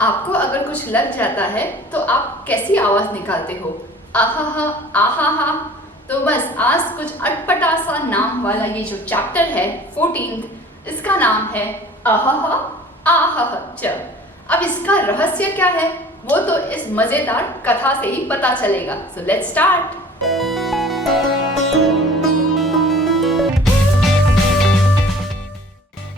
आपको अगर कुछ लग जाता है तो आप कैसी आवाज निकालते हो? आहा आहा। तो बस आज कुछ अटपटा सा नाम वाला ये जो चैप्टर है 14th, इसका नाम है आहा आहा च। अब इसका रहस्य क्या है वो तो इस मजेदार कथा से ही पता चलेगा। So let's start.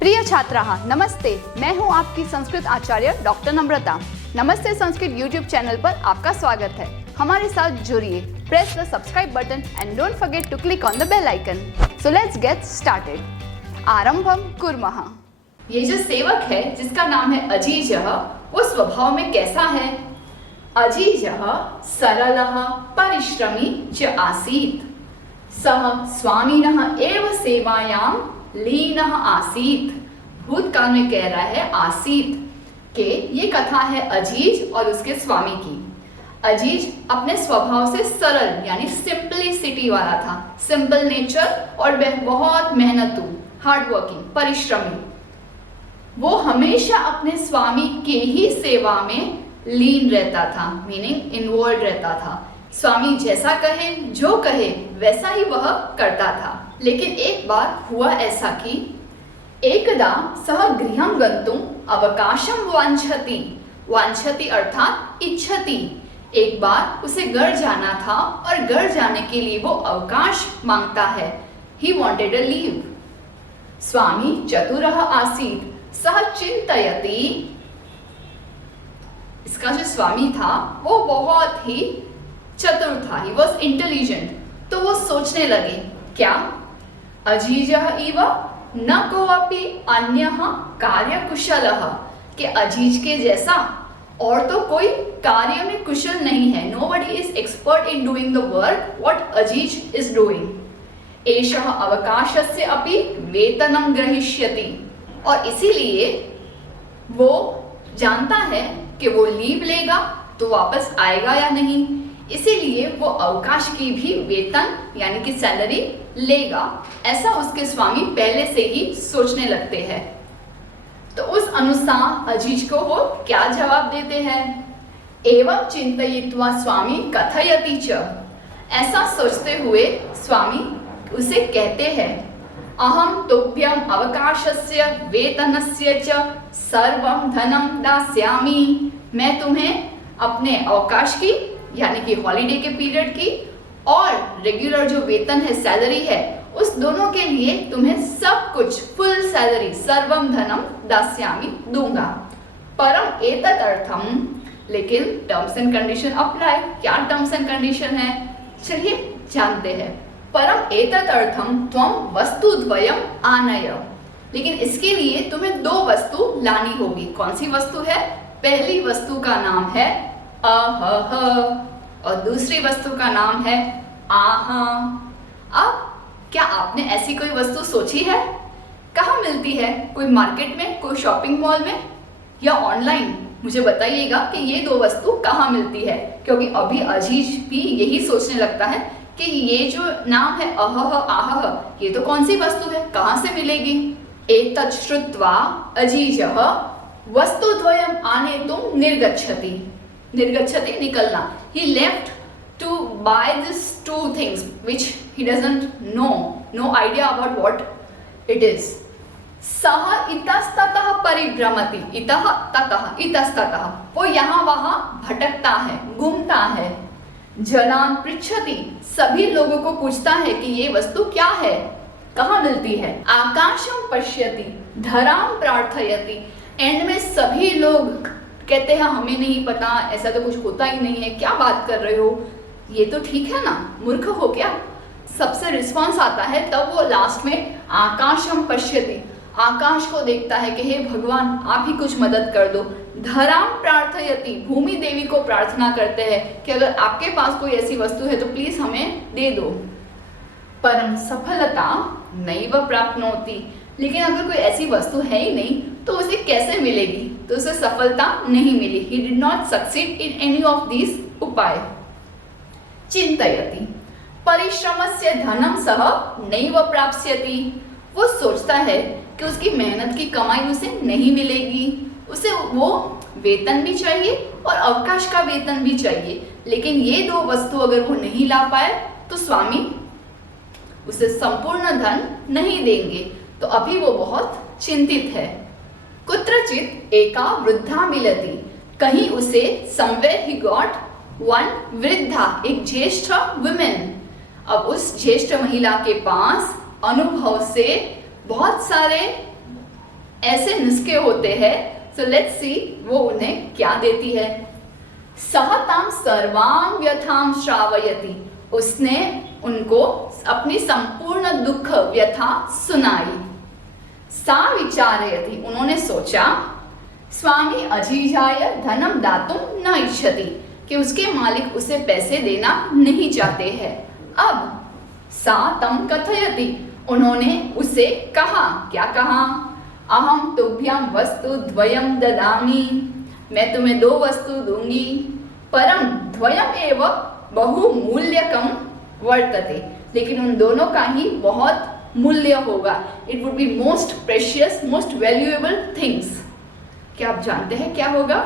प्रिय छात्राः, नमस्ते। मैं हूं आपकी संस्कृत आचार्य डॉक्टर नम्रता। नमस्ते संस्कृत यूट्यूब चैनल पर आपका स्वागत है। हमारे साथ जुड़िए। Press the subscribe button and don't forget to click on the bell icon. So let's get started. आरंभम कुर्मः। ये जो सेवक है जिसका नाम है अजीजः, वो स्वभाव में कैसा है? अजीजः सरलः परिश्रमी च आसीत्। सः स्वामिनः एव सेवायां लीनः आसीत्। भूतकाल में कह रहा है आसीत् के ये कथा है अजीज और उसके स्वामी की। अजीज अपने स्वभाव से सरल यानी सिंपलिसिटी वाला था, सिंपल नेचर और बहुत मेहनतू, हार्ड वर्किंग, परिश्रमी। वो हमेशा अपने स्वामी के ही सेवा में लीन रहता था, मीनिंग इन्वॉल्व रहता था। स्वामी जैसा कहे, जो कहे वैसा ही वह करता था। लेकिन एक बार हुआ ऐसा कि एकदा सह गृहं गन्तुम् अवकाशं वाञ्छति। वाञ्छति अर्थात इच्छति। एक बार उसे घर जाना था और घर जाने के लिए वो अवकाश मांगता है। He wanted a leave. स्वामी चतुरः आसीत् सः चिन्तयति। इसका जो स्वामी था वो बहुत ही चतुर था, he was intelligent। तो वो सोचने लगे क्या? अजीजः इव न कोऽपि अन्यः कार्यकुशलः, कि अजीज के जैसा और तो कोई कार्य में कुशल नहीं है। Nobody is expert in doing the work what Aziz is doing। एषः अवकाशस्य अपि वेतनं ग्रहीष्यति। और इसीलिए वो जानता है कि वो लीव लेगा तो वापस आएगा या नहीं, इसीलिए वो अवकाश की भी वेतन यानी कि सैलरी लेगा। ऐसा उसके स्वामी पहले से ही सोचने लगते हैं। तो उस अनुसार अजीज को वो क्या जवाब देते हैं? एवं चिंतयित्वा स्वामी कथयति च। ऐसा सोचते हुए स्वामी उसे कहते हैं, अहम तुभ्यम अवकाशस्य वेतनस्य च सर्वं धनं दास्यामि। मैं तुम्हें अपने अवकाश की यानी कि हॉलीडे के पीरियड की और रेगुलर जो वेतन है, सैलरी है, उस दोनों के लिए तुम्हें सब कुछ फुल सैलरी सर्वम धनम दास्यामि दूंगा। परम एतत् अर्थम, लेकिन टर्म्स एंड कंडीशन अप्लाई। क्या टर्म्स एंड कंडीशन है चलिए जानते हैं। परम एतत् अर्थम त्वं वस्तुद्वयम् आनय। लेकिन इसके लिए तुम्हें दो वस्तु लानी होगी। कौन सी वस्तु है? पहली वस्तु का नाम है अहह और दूसरी वस्तु का नाम है आहा। अब क्या आपने ऐसी कोई वस्तु सोची है? कहाँ मिलती है? कोई मार्केट में, कोई शॉपिंग मॉल में या ऑनलाइन? मुझे बताइएगा कि ये दो वस्तु कहाँ मिलती है, क्योंकि अभी अजीज भी यही सोचने लगता है कि ये जो नाम है अहह आहह, ये तो कौन सी वस्तु है, कहाँ से मिलेगी? एतत् श्रुत्वा अजीजः वस्तुद्वयम् आनेतुं निर्गच्छति। निर्गच्छति निकलना। He left to buy these two things which he doesn't know, no idea about what it is. सः इतस्ततः परिभ्रमति। इतः ततः इतस्ततः, वो यहाँ वहाँ भटकता है, घूमता है। जनान् पृच्छति, सभी लोगों को पूछता है कि ये वस्तु क्या है, कहाँ मिलती है। आकाशं पश्यति धरां प्रार्थयति। एंड में सभी लोग कहते हैं हमें नहीं पता, ऐसा तो कुछ होता ही नहीं है, क्या बात कर रहे हो, ये तो ठीक है ना, मूर्ख हो क्या? सबसे रिस्पांस आता है तब वो लास्ट में आकाशम पश्यति, आकाश को देखता है कि हे भगवान आप ही कुछ मदद कर दो। धरां प्रार्थयति, भूमि देवी को प्रार्थना करते हैं कि अगर आपके पास कोई ऐसी वस्तु है तो प्लीज हमें दे दो। परम सफलता नैव प्राप्नोति। लेकिन अगर कोई ऐसी वस्तु है ही नहीं तो उसे कैसे मिलेगी? तो उसे सफलता नहीं मिली। He did not succeed in any of these उपाय। चिंतयति परिश्रमस्य धनं सह नैव प्राप्स्यति। वो सोचता है कि उसकी मेहनत की कमाई उसे नहीं मिलेगी, उसे वो वेतन भी चाहिए और अवकाश का वेतन भी चाहिए, लेकिन ये दो वस्तु अगर वो नहीं ला पाए तो स्वामी उसे संपूर्ण धन नहीं देंगे। तो अभी वो बहुत चिंतित है। कुत्रचित एका वृद्धा मिलती, कहीं उसे समवेयर ही गॉट वन वृद्धा, एक ज्येष्ठ वुमेन। अब उस ज्येष्ठ महिला के पास अनुभव से बहुत सारे ऐसे नुस्खे होते हैं। सो लेट्स सी वो उन्हें क्या देती है। सहताम सर्वां व्यथाम श्रावयति, उसने उनको अपनी संपूर्ण दुख व्यथा सुनाई। सा विचारयति, उन्होंने सोचा स्वामी अजीजाय धनम दातुम न इच्छति, कि उसके मालिक उसे पैसे देना नहीं चाहते हैं। अब सा तम कथयति, उन्होंने उसे कहा, क्या कहा, अहम तुभ्यम वस्तु द्वयम ददामि, मैं तुम्हें दो वस्तु दूंगी, परम द्वयम एव बहुमूल्यकम वर्तते, लेकिन उन दोनों का ही बहुत मूल्य होगा। It would be most precious, most valuable things. क्या आप जानते हैं क्या होगा?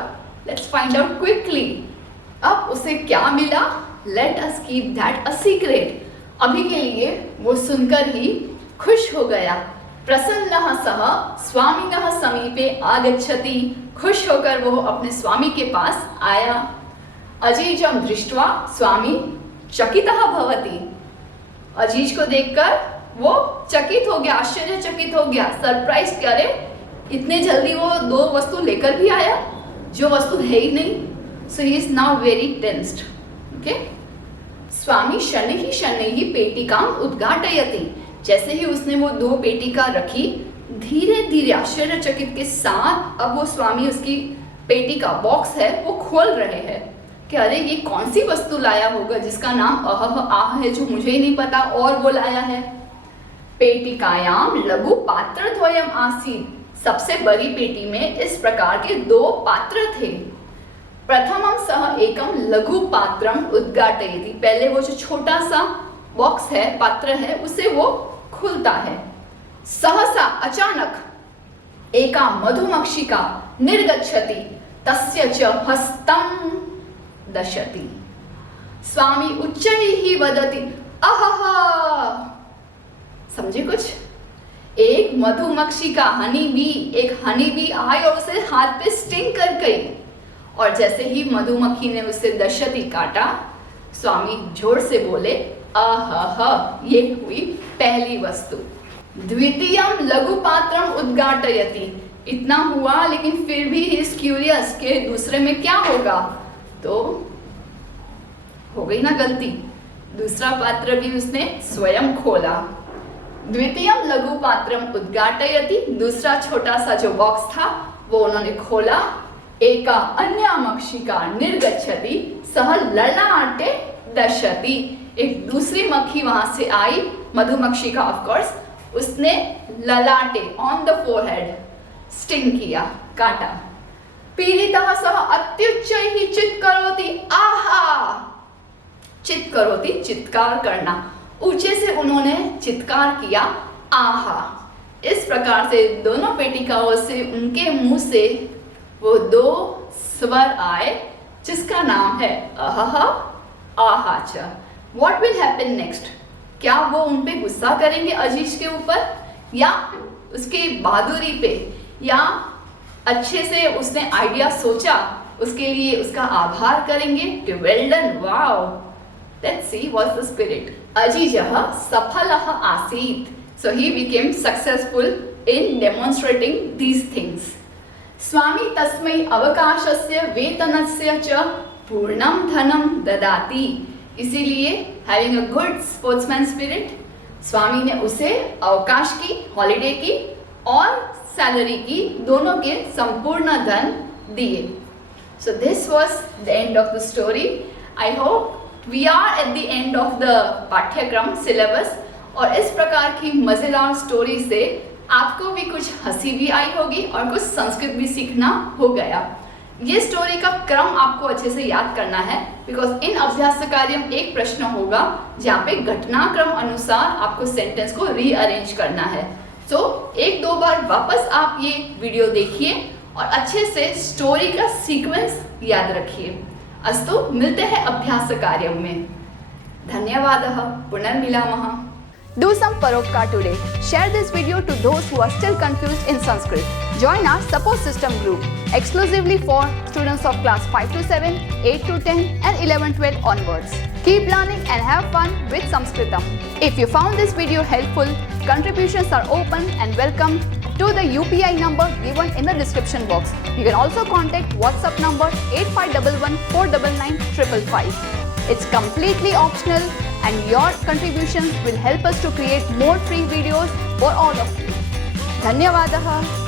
Let's find out quickly. अब उसे क्या मिला? Let us keep that a secret. अभी के लिए वो सुनकर ही खुश हो गया। प्रसन्नः सः स्वामिनः समीपे आगच्छति, खुश होकर वो अपने स्वामी के पास आया। अजीजं दृष्ट्वा स्वामी चकितः भवति, अजीज को देखकर वो चकित हो गया, आश्चर्यचकित हो गया, सरप्राइज। करे इतने जल्दी वो दो वस्तु लेकर भी आया जो वस्तु है ही नहीं। So he is now very tensed. Okay, स्वामी शनैः पेटिकां उद्घाटयति, जैसे ही उसने वो दो पेटिका रखी, धीरे धीरे आश्चर्यचकित के साथ अब वो स्वामी उसकी पेटिका बॉक्स है वो खोल रहे हैं कि अरे ये कौन सी वस्तु लाया होगा जिसका नाम अहह आह है, जो मुझे ही नहीं पता और वो लाया है। पेटिकायाम लघु पात्र द्वयम आसीत्, सबसे बड़ी पेटी में इस प्रकार के दो पात्र थे। प्रथमम सह एकम लघु पात्रम उद्घाटयति, पहले वो जो छोटा सा बॉक्स है, पात्र है, उसे वो खुलता है। सहसा अचानक एका मधुमक्षिका निर्गच्छति तस्य च हस्तं दशति, स्वामी उच्चैः वदति अहह। समझे कुछ? एक मधुमक्षिका हनी बी, एक हनी बी आई और उसे हाथ पे स्टिंग कर गई, और जैसे ही मधुमक्खी ने उसे दशति काटा, स्वामी जोर से बोले अहह, ये हुई पहली वस्तु। द्वितीयम लघु पात्रम उद्घाटयति, इतना हुआ लेकिन फिर भी ही इज क्यूरियस कि दूसरे में क्या होगा। तो हो गई ना गलती, दूसरा पात्र भी उसने स्वयं खोला। द्वितीयम लघु पात्रम उद्घाटयति, दूसरा छोटा सा जो बॉक्स था वो उन्होंने खोला। एका अन्या मक्षिका निर्गच्छति सह ललाटे दशति, एक दूसरी मक्खी वहां से आई, मधुमक्षिका ऑफ कोर्स, उसने ललाटे ऑन द फोरहेड स्टिंग किया, काटा। पीड़ितः सह अत्युच्चैः चित्करोति आहा, चित करोति चित्कार करना, ऊंचे से उन्होंने चित्कार किया आहा। इस प्रकार से दोनों पेटिकाओं से उनके मुंह से वो दो स्वर आए जिसका नाम है अहह आहा च। What will happen next? क्या वो उन पे गुस्सा करेंगे अजीज के ऊपर, या उसके बहादुरी पे, या अच्छे से उसने आइडिया सोचा उसके लिए उसका आभार करेंगे कि well done, wow. Let's see what's the spirit. अजीजः सफलः आसीत्, so he became successful in demonstrating these things. स्वामी तस्मै अवकाशस्य वेतनस्य च पूर्णं धनं ददाति, इसीलिए having a good sportsman spirit, स्वामी ने उसे अवकाश की, हॉलीडे की और सैलरी की, दोनों के संपूर्ण धन दिए। So this was the end of the story. I hope we are at the end of the पाठ्यक्रम सिलेबस, और इस प्रकार की मजेदार स्टोरी से आपको भी कुछ हंसी भी आई होगी और कुछ संस्कृत भी सीखना हो गया। ये स्टोरी का क्रम आपको अच्छे से याद करना है, बिकॉज इन अभ्यास कार्यम एक प्रश्न होगा जहाँ पे घटनाक्रम अनुसार आपको सेंटेंस को रीअरेंज करना है। सो एक दो बार वापस आप ये वीडियो देखिए और अच्छे से स्टोरी का सीक्वेंस याद रखिए। अस्तु मिलते हैं अभ्यास कार्यं में। धन्यवादः, पुनर्मिलामः। Do some paropkar today. Share this video to those who are still confused in Sanskrit. Join our support system group exclusively for students of class 5 to 7, 8 to 10 and 11-12 onwards. Keep learning and have fun with Sanskritam. If you found this video helpful, contributions are open and welcome to the UPI number given in the description box. You can also contact WhatsApp number 8511 499 555. It's completely optional and your contributions will help us to create more free videos for all of you. Dhanyavadah.